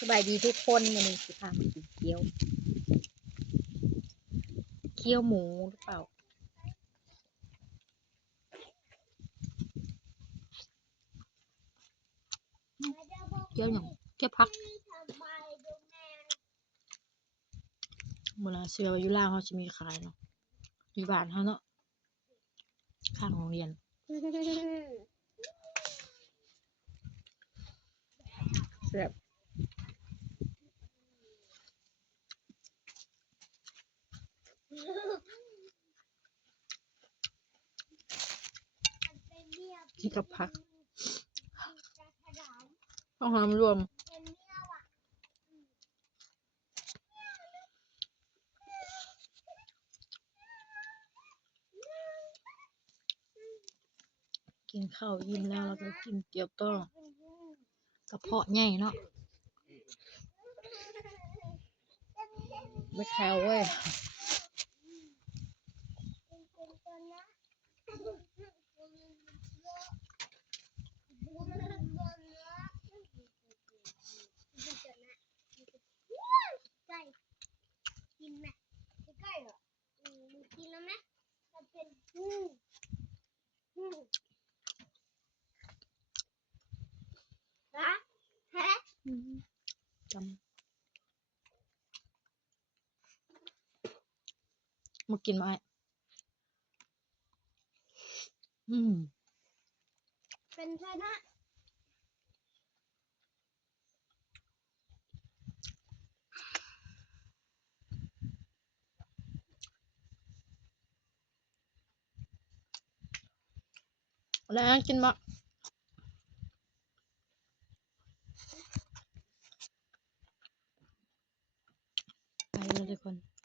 สบายดีทุกคนวันนี้สิพามากินเกี๊ยวหมูหรือเปล่าเกี๊ยวอย่างเกี๊ยวพักเวลาเชื่อว่าอยู่ล่างเขาจะมีขายเนาะอยู่บ้านเขาเนาะข้างโรงเรียนแบบกินกับผักต้องหอมรวมกินข้าวยิ้มแล้วเราก็กินเกี๊ยวต้มกระเพาะใหญ่เนาะไม่แคลเว้ยกินไหมใกล้เหรอกินแล้วไหมมันเป็นฮะจำมากินไหมเป็นชนะแล้วกินมาไปเลยทุกคน